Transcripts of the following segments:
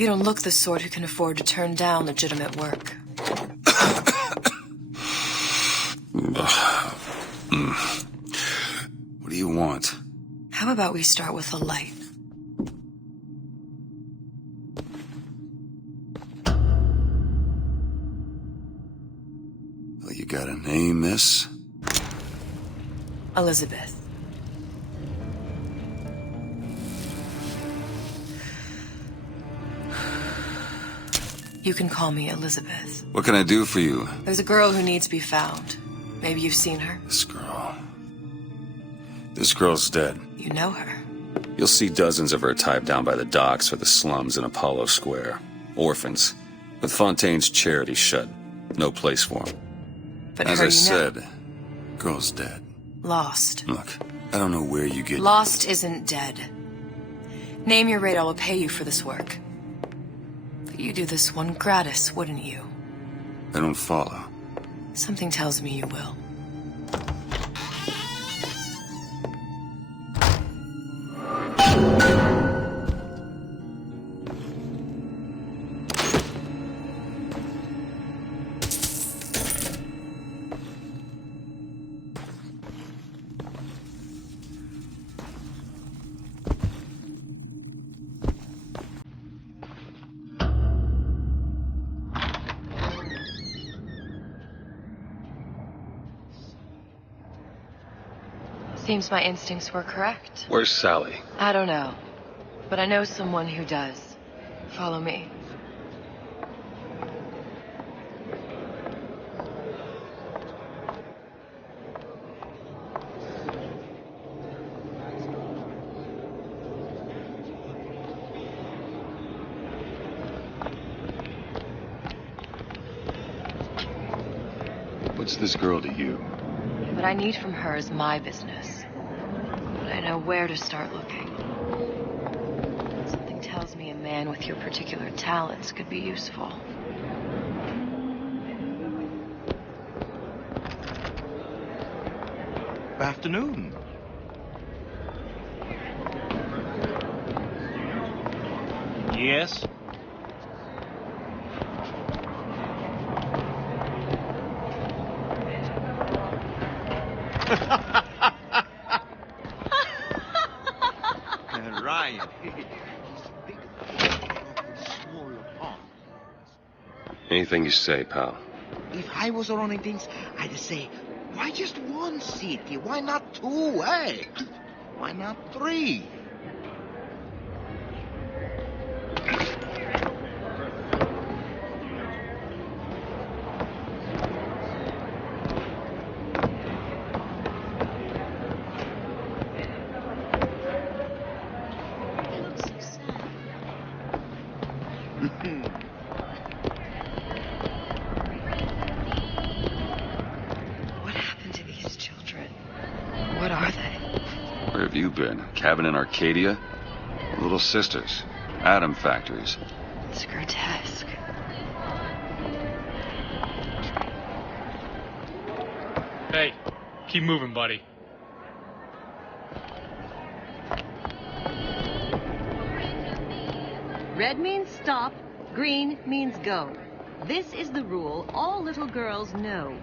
You don't look the sort who can afford to turn down legitimate work. What do you want? How about we start with a light? Well, you got a name, miss? Elizabeth. You can call me Elizabeth. What can I do for you? There's a girl who needs to be found. Maybe you've seen her. This girl. This girl's dead. You know her. You'll see dozens of her tied down by the docks or the slums in Apollo Square. Orphans. With Fontaine's charity shut. No place for them. But as her, I said, girl's dead. Lost. Look, I don't know where you get... Lost isn't dead. Name your rate, I will pay you for this work. But you do this one gratis, wouldn't you? I don't follow. Something tells me you will. Seems my instincts were correct. Where's Sally? I don't know. But I know someone who does. Follow me. What's this girl to you? What I need from her is my business. But I know where to start looking. Something tells me a man with your particular talents could be useful. Good afternoon. Yes? Ryan. Anything you say, pal. If I was running things, I'd say, why just one city? Why not two, eh? Why not three? What happened to these children? What are they? Where have you been? Cabin in Arcadia? Little sisters. Atom factories. It's grotesque. Hey, keep moving, buddy. Red means stop, green means go. This is the rule all little girls know.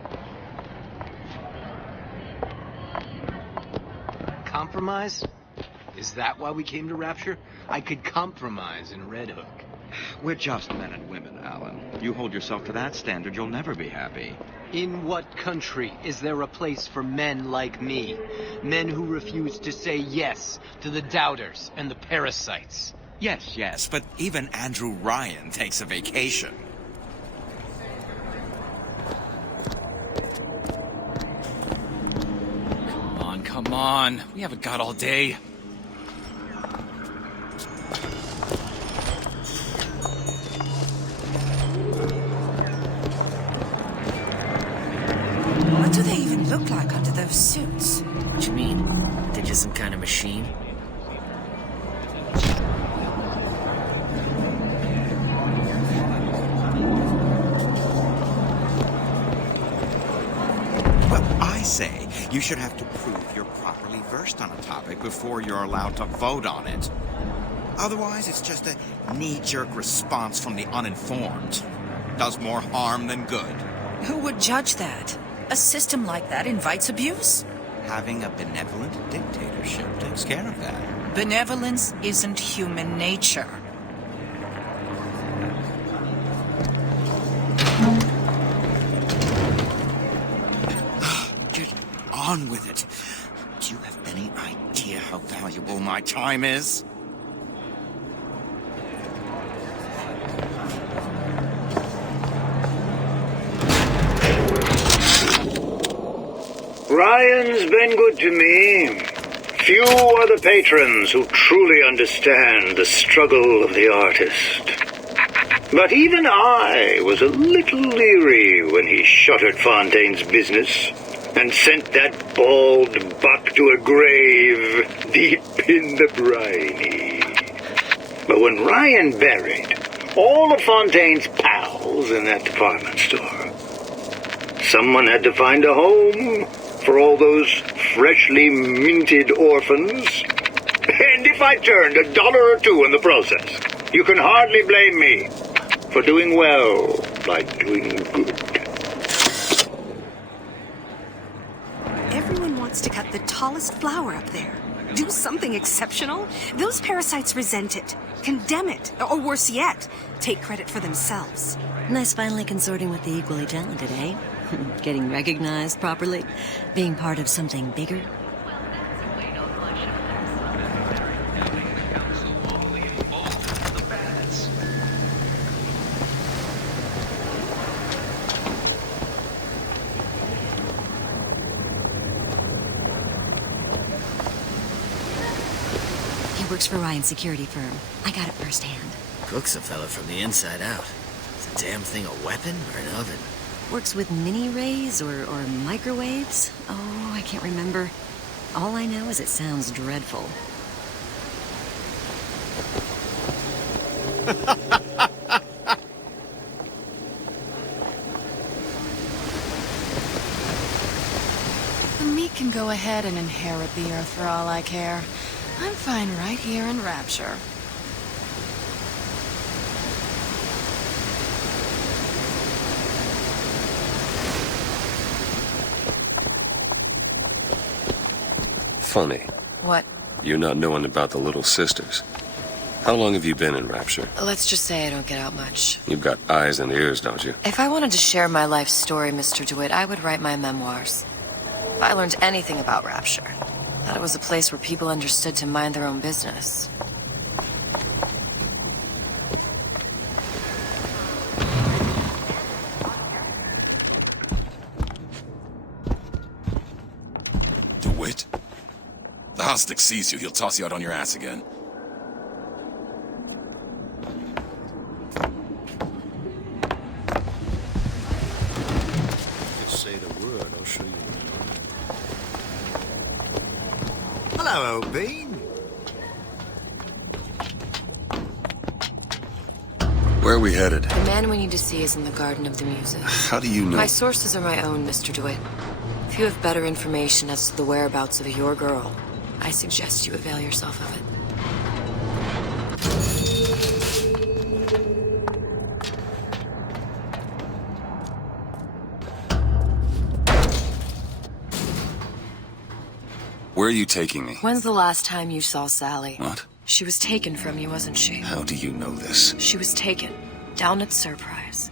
Compromise? Is that why we came to Rapture? I could compromise in Red Hook. We're just men and women, Alan. You hold yourself to that standard, you'll never be happy. In what country is there a place for men like me? Men who refuse to say yes to the doubters and the parasites. Yes, but even Andrew Ryan takes a vacation. Come on. We haven't got all day. What do they even look like under those suits? What you mean? They're just some kind of machine? Well, I say you should have to prove you're properly versed on a topic before you're allowed to vote on it. Otherwise, it's just a knee-jerk response from the uninformed. Does more harm than good. Who would judge that? A system like that invites abuse? Having a benevolent dictatorship takes care of that. Benevolence isn't human nature. Get on with it. Do you have any idea how valuable my time is? Ryan's been good to me. Few are the patrons who truly understand the struggle of the artist. But even I was a little leery when he shuttered Fontaine's business and sent that bald buck to a grave deep in the briny. But when Ryan buried all of Fontaine's pals in that department store, someone had to find a home for all those freshly minted orphans. And if I turned $1 or $2 in the process, you can hardly blame me for doing well by doing good. Everyone wants to cut the tallest flower up there. Do something exceptional. Those parasites resent it, condemn it, or worse yet, take credit for themselves. Nice finally consorting with the equally talented, eh? Getting recognized properly? Being part of something bigger? He works for Ryan's security firm. I got it firsthand. Cooks a fella from the inside out. Is the damn thing a weapon or an oven? Works with mini-rays or microwaves? Oh, I can't remember. All I know is it sounds dreadful. The meek can go ahead and inherit the earth for all I care. I'm fine right here in Rapture. Funny. What? You're not knowing about the Little Sisters. How long have you been in Rapture? Let's just say I don't get out much. You've got eyes and ears, don't you? If I wanted to share my life story, Mr. DeWitt, I would write my memoirs. If I learned anything about Rapture, that it was a place where people understood to mind their own business. DeWitt? The Hostic sees you, he'll toss you out on your ass again. Just say the word, I'll show you. Hello, old bean. Where are we headed? The man we need to see is in the Garden of the Muses. How do you know? My sources are my own, Mr. DeWitt. If you have better information as to the whereabouts of your girl, I suggest you avail yourself of it. Where are you taking me? When's the last time you saw Sally? What? She was taken from you, wasn't she? How do you know this? She was taken, down at Surprise.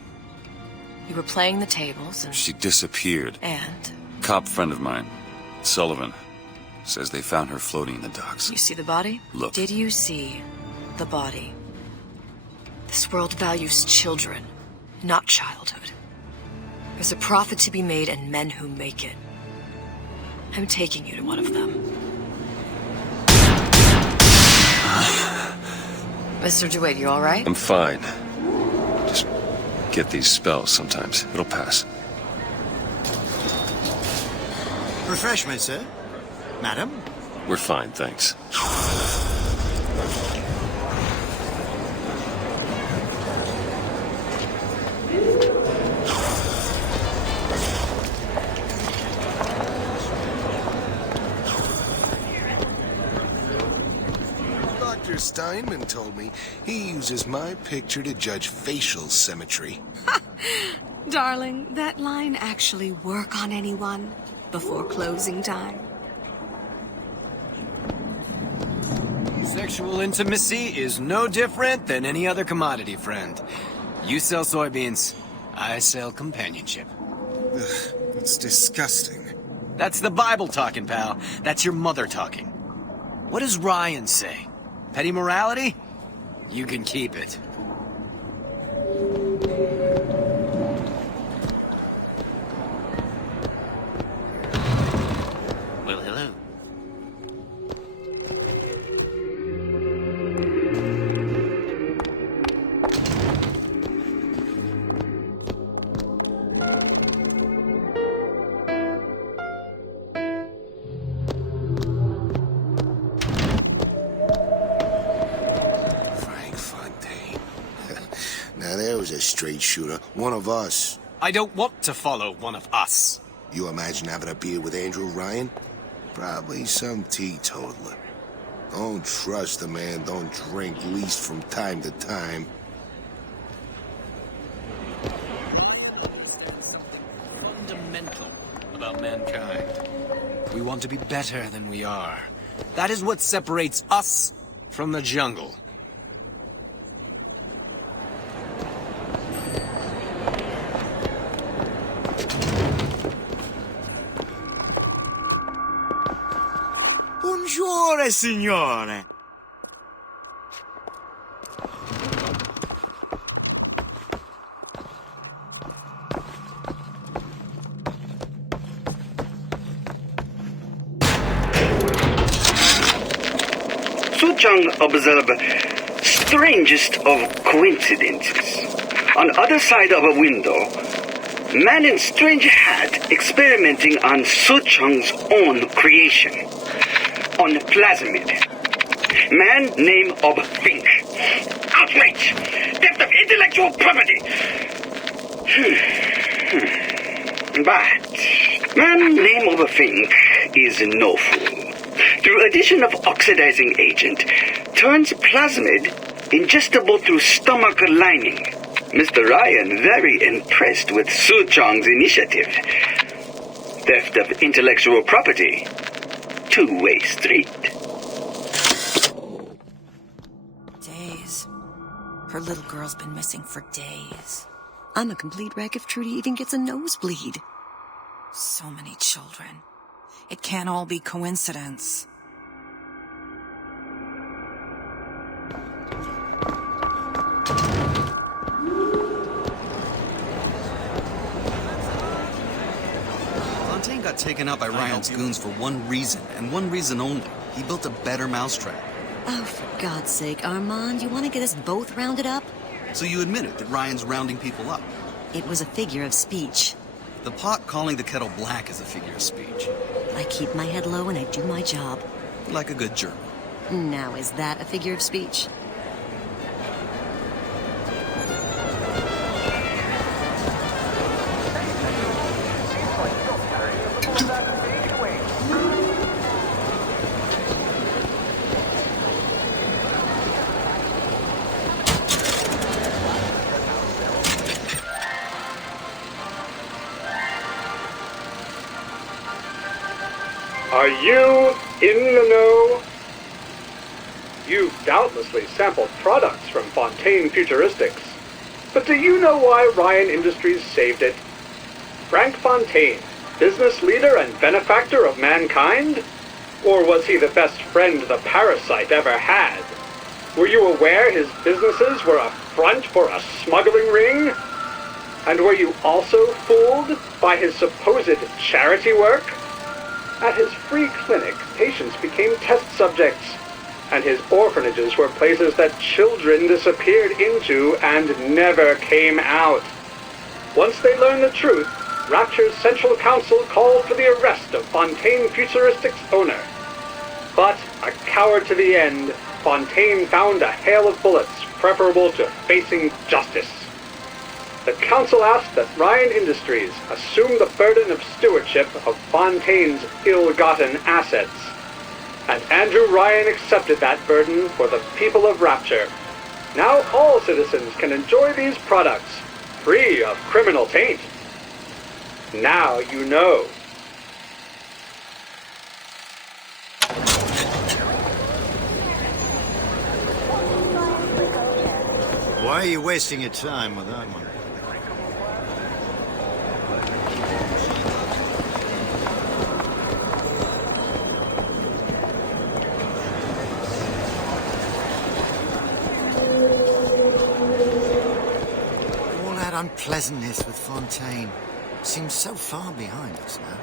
You were playing the tables and... She disappeared. And? Cop friend of mine, Sullivan, says they found her floating in the docks. You see the body? Look. Did you see the body? This world values children, not childhood. There's a profit to be made and men who make it. I'm taking you to one of them. Mr. DeWitt, you all right? I'm fine. Just get these spells sometimes. It'll pass. Refreshment, sir? Madam? We're fine, thanks. Steinman told me he uses my picture to judge facial symmetry. Darling, that line actually work on anyone before closing time? Sexual intimacy is no different than any other commodity, friend. You sell soybeans, I sell companionship. Ugh, it's disgusting. That's the Bible talking, pal. That's your mother talking. What does Ryan say? Petty morality? You can keep it. Well, hello. Now there was a straight shooter, one of us. I don't want to follow one of us. You imagine having a beer with Andrew Ryan? Probably some teetotaler. Don't trust the man, don't drink, least from time to time. There's something fundamental about mankind. We want to be better than we are. That is what separates us from the jungle. Buongiorno, signore. Suchong observed strangest of coincidences. On other side of a window, man in strange hat experimenting on Suchong's own creation. On Plasmid. Man name of Fink. Outrage! Theft of intellectual property! But man name of Fink is no fool. Through addition of oxidizing agent, turns plasmid ingestible through stomach lining. Mr. Ryan very impressed with Suchong's initiative. Theft of intellectual property. Two-way street. Days. Her little girl's been missing for days. I'm a complete wreck if Trudy even gets a nosebleed. So many children. It can't all be coincidence. Fontaine got taken out by Ryan's goons for one reason, and one reason only. He built a better mousetrap. Oh, for God's sake, Armand, you want to get us both rounded up? So you admitted that Ryan's rounding people up? It was a figure of speech. The pot calling the kettle black is a figure of speech. I keep my head low and I do my job. Like a good German. Now, is that a figure of speech? Are you in the know? You've doubtlessly sampled products from Fontaine Futuristics. But do you know why Ryan Industries saved it? Frank Fontaine, business leader and benefactor of mankind? Or was he the best friend the parasite ever had? Were you aware his businesses were a front for a smuggling ring? And were you also fooled by his supposed charity work? At his free clinic, patients became test subjects, and his orphanages were places that children disappeared into and never came out. Once they learned the truth, Rapture's Central Council called for the arrest of Fontaine Futuristics' owner. But, a coward to the end, Fontaine found a hail of bullets preferable to facing justice. The council asked that Ryan Industries assume the burden of stewardship of Fontaine's ill-gotten assets. And Andrew Ryan accepted that burden for the people of Rapture. Now all citizens can enjoy these products, free of criminal taint. Now you know. Why are you wasting your time with that one? Unpleasantness with Fontaine seems so far behind us now.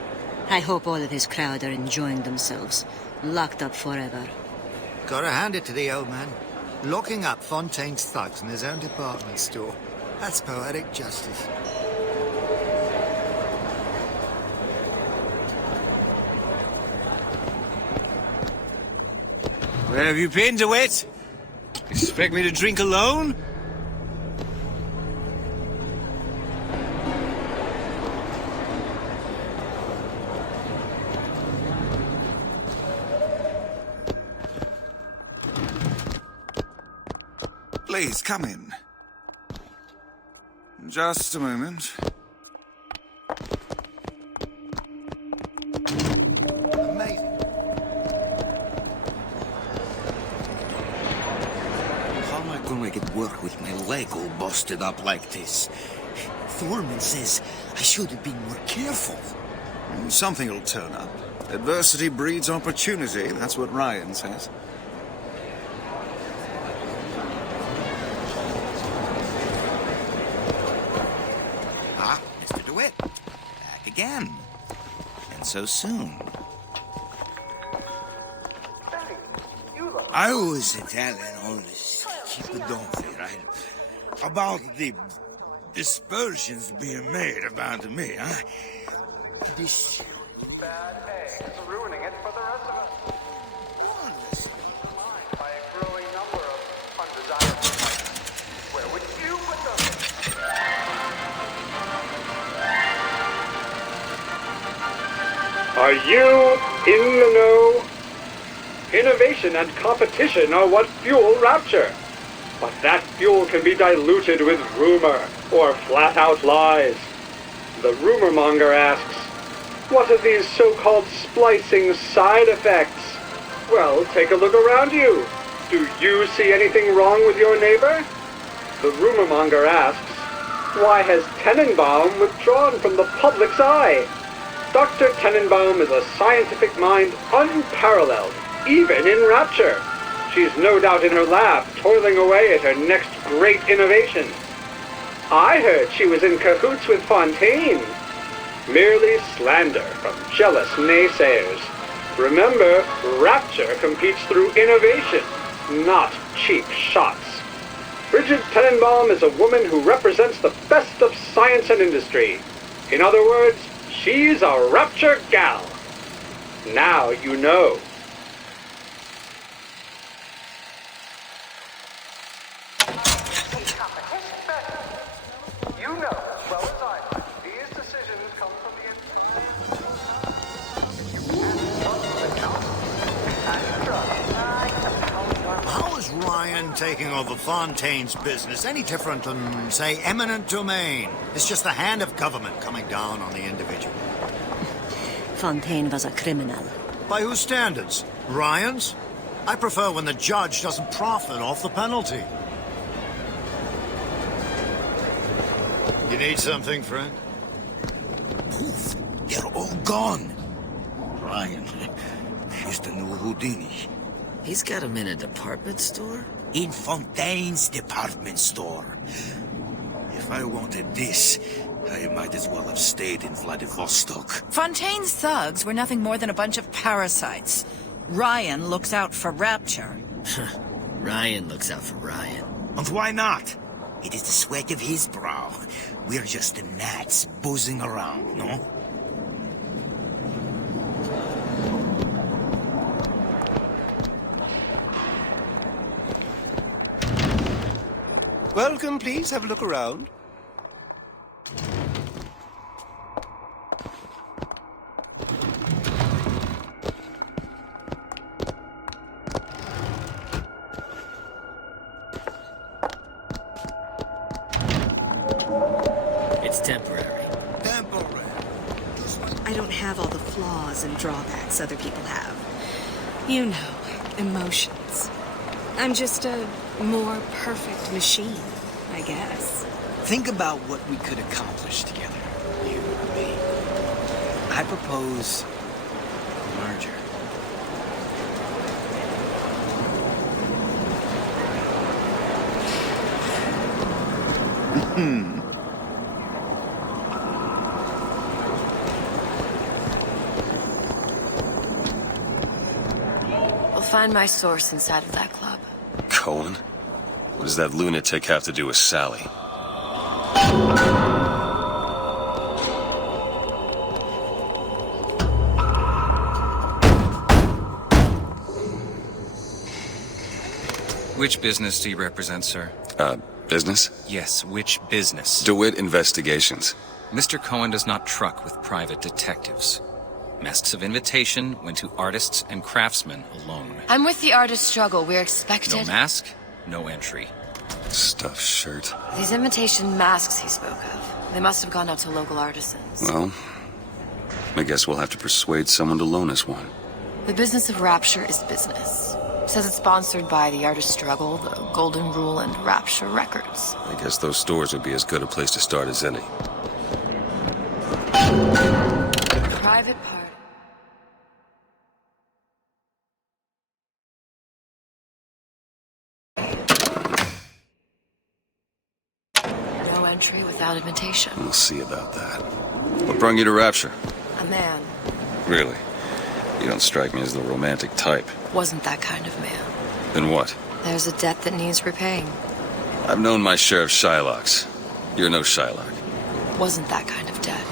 I hope all of his crowd are enjoying themselves, locked up forever. Gotta hand it to the old man. Locking up Fontaine's thugs in his own department store. That's poetic justice. Where have you been, DeWitt? Expect me to drink alone? Please, come in. Just a moment. Amazing. How am I gonna get work with my leg all busted up like this? Foreman says I should have been more careful. Something will turn up. Adversity breeds opportunity, that's what Ryan says. Back again. And so soon. I was telling all this keep it on, right? About the dispersions being made about me, huh? This... Bad eggs ruining it for the rest of us. By a growing number of undesirable items. Where would you put them? Are you in the know? Innovation and competition are what fuel Rapture. But that fuel can be diluted with rumor or flat-out lies. The rumor monger asks, what are these so-called splicing side effects? Well, take a look around you. Do you see anything wrong with your neighbor? The rumor monger asks, why has Tenenbaum withdrawn from the public's eye? Dr. Tenenbaum is a scientific mind unparalleled, even in Rapture. She's no doubt in her lab, toiling away at her next great innovation. I heard she was in cahoots with Fontaine. Merely slander from jealous naysayers. Remember, Rapture competes through innovation, not cheap shots. Bridget Tenenbaum is a woman who represents the best of science and industry. In other words, she's a Rapture gal. Now you know. You know as well as I do, these decisions come from the inside. If you can't trust the council, and trust, How is Ryan taking over Fontaine's business any different than, say, eminent domain? It's just the hand of government coming down on the individual. Fontaine was a criminal. By whose standards? Ryan's? I prefer when the judge doesn't profit off the penalty. You need something, friend? Poof, they're all gone. Ryan, he's the new Houdini. He's got him in a department store? In Fontaine's department store. If I wanted this, I might as well have stayed in Vladivostok. Fontaine's thugs were nothing more than a bunch of parasites. Ryan looks out for Rapture. Ryan looks out for Ryan. And why not? It is the sweat of his brow. We're just the gnats buzzing around, no? Welcome, please. Have a look around. It's temporary. Temporary. I don't have all the flaws and drawbacks other people have. You know, emotions. I'm just a more perfect machine, I guess. Think about what we could accomplish together, you and me. I propose a merger. We'll find my source inside of that club. Cohen? What does that lunatic have to do with Sally? Which business do you represent, sir? Business? Yes, which business? DeWitt Investigations. Mr. Cohen does not truck with private detectives. Masks of invitation went to artists and craftsmen alone. I'm with the artist struggle. We're expected. No mask, no entry. Stuffed shirt. These imitation masks he spoke of. They must have gone out to local artisans. Well, I guess we'll have to persuade someone to loan us one. The business of Rapture is business. Says it's sponsored by the Artist Struggle, the Golden Rule, and Rapture Records. I guess those stores would be as good a place to start as any. Private party. No entry without invitation. We'll see about that. What brought you to Rapture? A man. Really? You don't strike me as the romantic type. Wasn't that kind of man. Then what? There's a debt that needs repaying. I've known my share of Shylocks. You're no Shylock. Wasn't that kind of debt.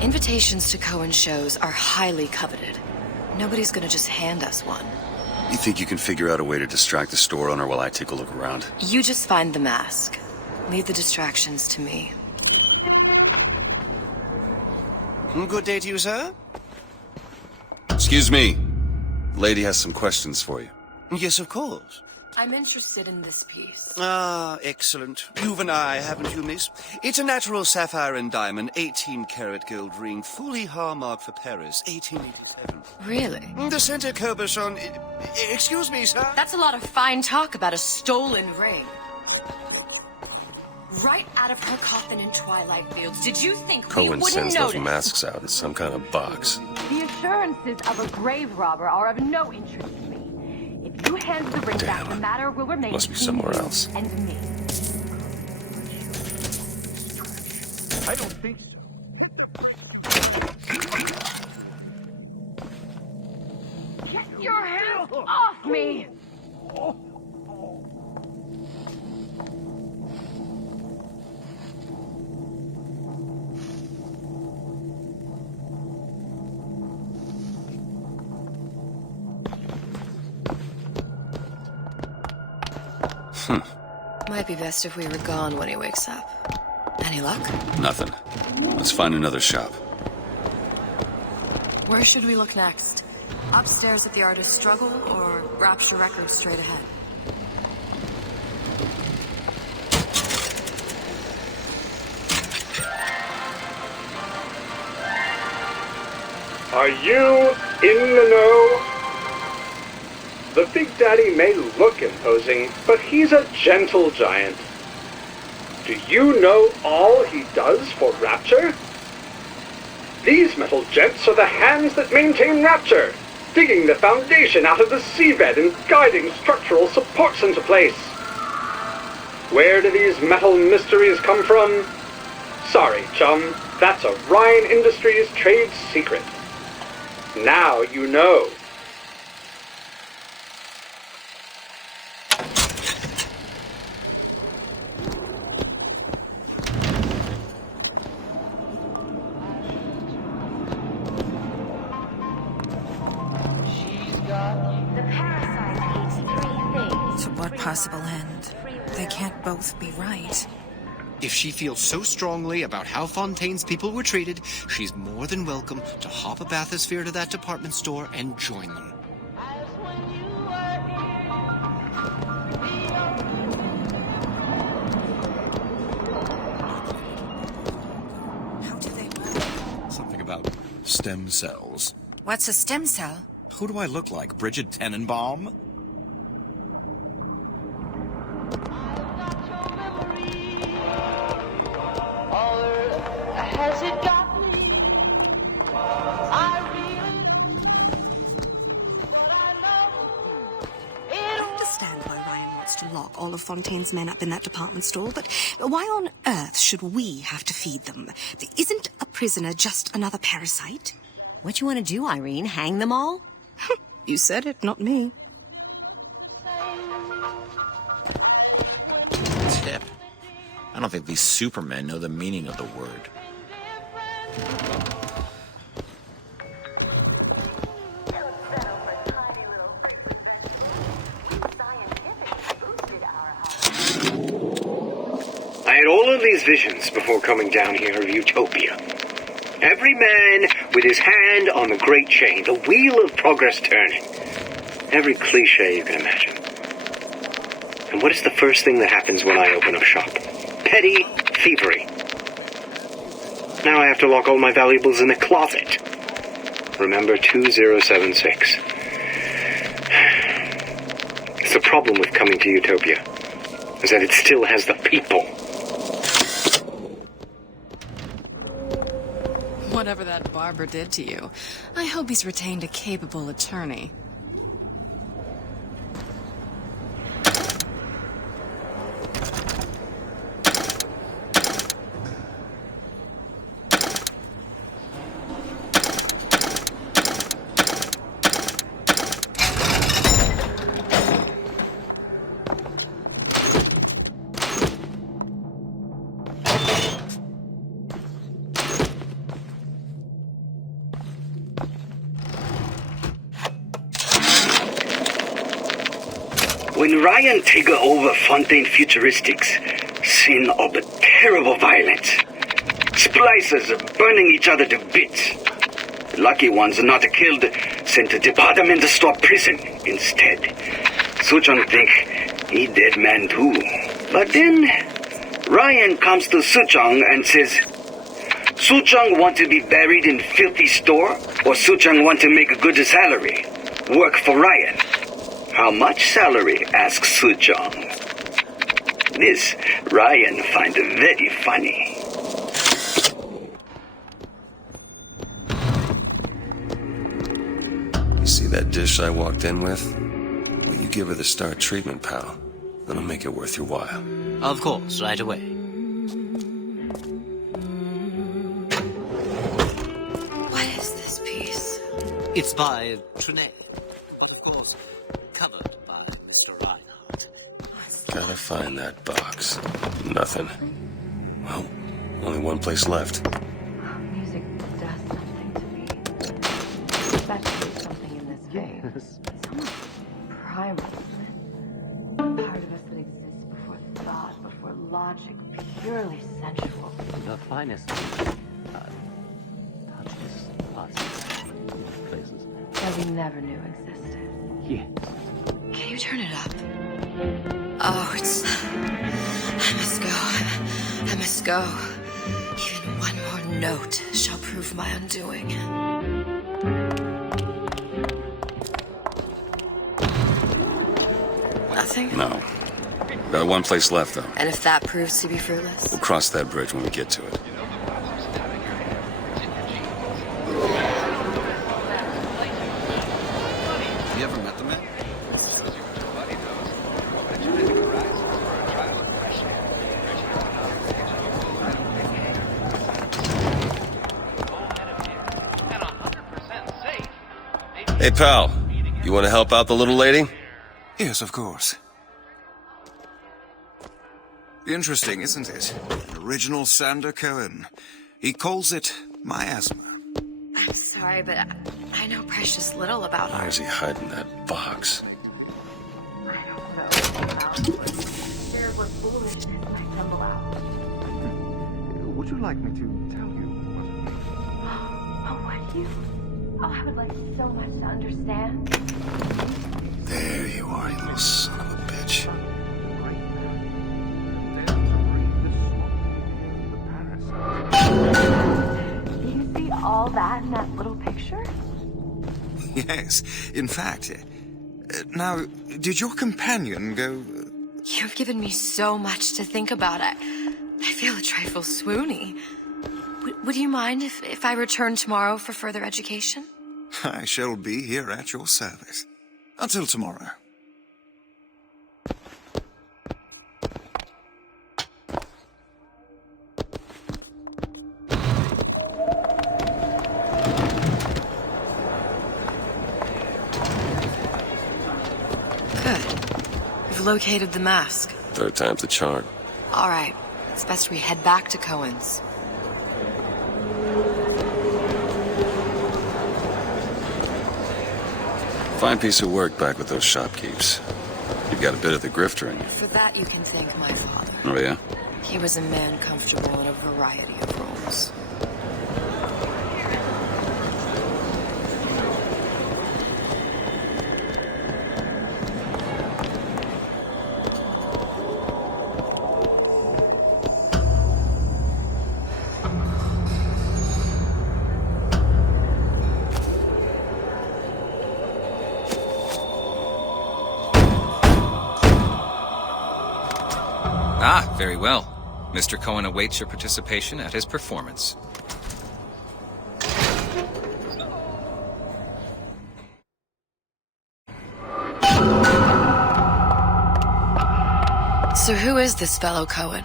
Invitations to Cohen shows are highly coveted. Nobody's gonna just hand us one. You think you can figure out a way to distract the store owner while I take a look around? You just find the mask. Leave the distractions to me. Good day to you, sir. Excuse me. The lady has some questions for you. Yes, of course. I'm interested in this piece. Ah, excellent. You've an eye, haven't you, miss? It's a natural sapphire and diamond, 18-karat gold ring, fully hallmarked for Paris, 1887. Really? The center cabochon... Excuse me, sir? That's a lot of fine talk about a stolen ring. Right out of her coffin in Twilight Fields. Did you think we Cohen wouldn't sends notice? those masks out in some kind of box. The assurances of a grave robber are of no interest to me. If you hand the ring back, the matter will remain Must be between somewhere you else. and me. I don't think so. Get your hands off me! Might be best if we were gone when he wakes up. Any luck? Nothing. Let's find another shop. Where should we look next? Upstairs at the Artist Struggle or Rapture Records straight ahead? Are you in the know? The Big Daddy may look imposing, but he's a gentle giant. Do you know all he does for Rapture? These metal jets are the hands that maintain Rapture, digging the foundation out of the seabed and guiding structural supports into place. Where do these metal mysteries come from? Sorry, chum, that's a Ryan Industries trade secret. Now you know. To what possible end? They can't both be right. If she feels so strongly about how Fontaine's people were treated, she's more than welcome to hop a bathysphere to that department store and join them. Something about stem cells. What's a stem cell? Who do I look like, Bridget Tenenbaum? Has it got me? I understand why Ryan wants to lock all of Fontaine's men up in that department store, but why on earth should we have to feed them? Isn't a prisoner just another parasite? What you want to do, Irene? Hang them all? You said it, not me. Tip. I don't think these supermen know the meaning of the word. I had all of these visions before coming down here of Utopia. Every man with his hand on the great chain, the wheel of progress turning. Every cliche you can imagine. And what is the first thing that happens when I open up shop? Petty thievery. Now I have to lock all my valuables in the closet. Remember 2076. It's the problem with coming to Utopia, is that it still has the people. Whatever that barber did to you, I hope he's retained a capable attorney. When Ryan triggered over Fontaine Futuristics, scene of a terrible violence. Splicers are burning each other to bits. The lucky ones not killed, sent to department store prison instead. Suchong think he dead man too. But then Ryan comes to Suchong and says, Suchong want to be buried in filthy store, or Suchong want to make a good salary? Work for Ryan. How much salary? Asks Suchong. This Ryan find very funny. You see that dish I walked in with? Will you give her the star treatment, pal? That'll make it worth your while. Of course, right away. What is this piece? It's by Trine, but of course, covered by Mr. Reinhardt. Gotta find that box. Nothing. Well, only one place left. Music does something to me. Especially something in this phase. It's almost primal. Part of us that exists before thought, before logic, purely sensual. The finest touches places. That we never knew existed. Yes. Can you turn it up? Oh, it's... I must go. I must go. Even one more note shall prove my undoing. Nothing? No. Got one place left, though. And if that proves to be fruitless? We'll cross that bridge when we get to it. You ever met the man? Hey, pal. You want to help out the little lady? Yes, of course. Interesting, isn't it? Original Sander Cohen. He calls it miasma. I'm sorry, but I know precious little about Why art. is he hiding that box? I don't know about there were foolishness I stumble out. you like me to tell you what it means? Oh, would you? Oh, I would like so much to understand. There you are, you little son of a bitch. Do you see all that in that little picture? Yes, in fact. Now, did your companion go... You've given me so much to think about. I feel a trifle swoony. Would you mind if I return tomorrow for further education? I shall be here at your service. Until tomorrow. We've located the mask. Third time's the charm. All right. It's best we head back to Cohen's. Fine piece of work back with those shopkeepers. You've got a bit of the grifter in you. For that, you can thank my father. Oh, yeah? He was a man comfortable in a variety of roles. Ah, very well. Mr. Cohen awaits your participation at his performance. So who is this fellow Cohen?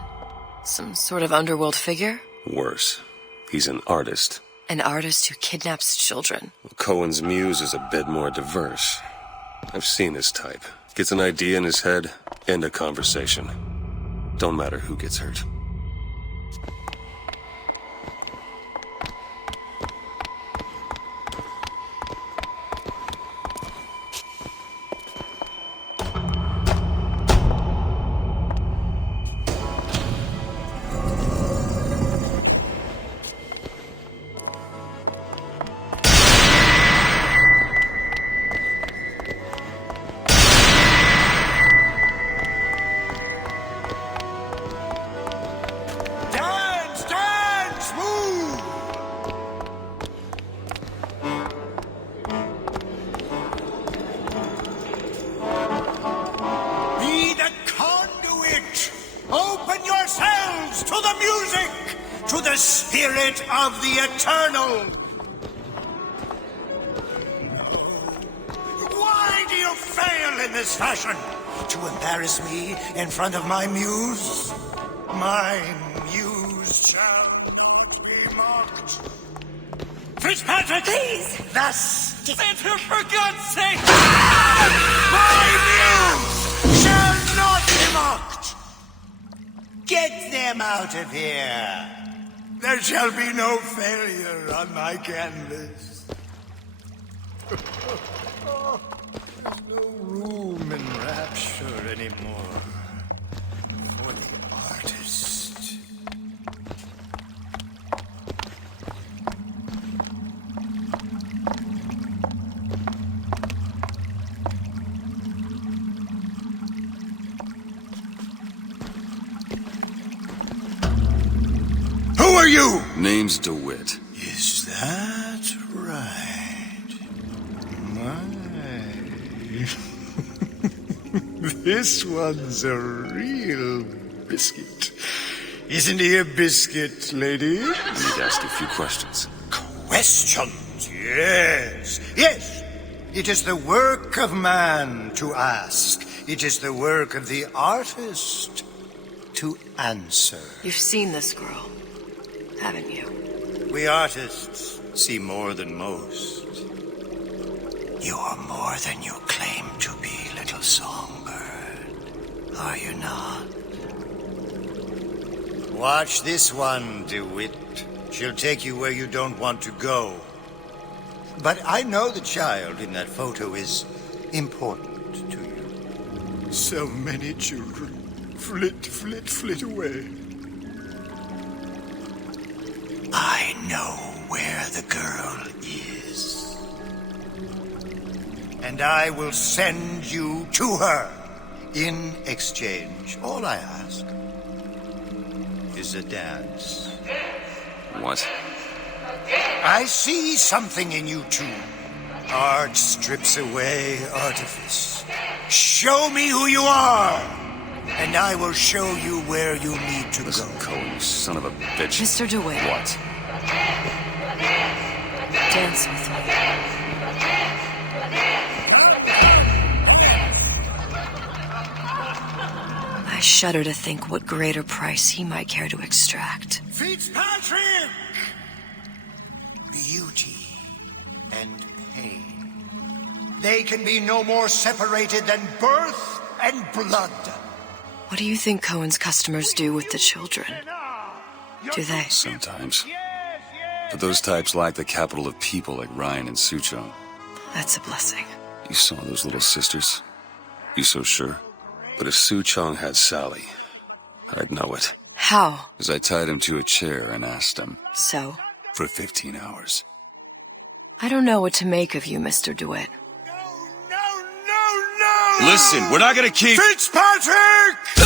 Some sort of underworld figure? Worse. He's an artist. An artist who kidnaps children. Cohen's muse is a bit more diverse. I've seen his type. Gets an idea in his head, end a conversation. Don't matter who gets hurt. Spirit of the Eternal! Why do you fail in this fashion? To embarrass me in front of my muse? My muse shall not be mocked. Fitzpatrick! Please! Thus... Enter for God's sake! My muse shall not be mocked! Get them out of here! There shall be no failure on my canvas. There's no room in Rapture anymore for the artist. Who are you? Name's DeWitt. Is that right? This one's a real biscuit. Isn't he a biscuit, lady? I need to ask you a few questions. Questions? Yes. Yes. It is the work of man to ask. It is the work of the artist to answer. You've seen this girl, haven't you? We artists see more than most. You are more than you claim to be, little songbird. Are you not? Watch this one, DeWitt. She'll take you where you don't want to go. But I know the child in that photo is important to you. So many children flit away. know where the girl is. And I will send you to her. In exchange, all I ask is a dance. What? I see something in you two. Art strips away artifice. Show me who you are, and I will show you where you need to Listen, go. Cohen, you son of a bitch. Mr. DeWitt. What? Dance with me. I shudder to think what greater price he might care to extract. Fitzpatrick! Beauty and pain. They can be no more separated than birth and blood. What do you think Cohen's customers do with the children? Do they? Sometimes. But those types lack the capital of people like Ryan and Suchong. That's a blessing. You saw those little sisters? You so sure? But if Suchong had Sally, I'd know it. How? As I tied him to a chair and asked him. So? For 15 hours. I don't know what to make of you, Mr. DeWitt. Listen, we're not gonna keep... Fitzpatrick!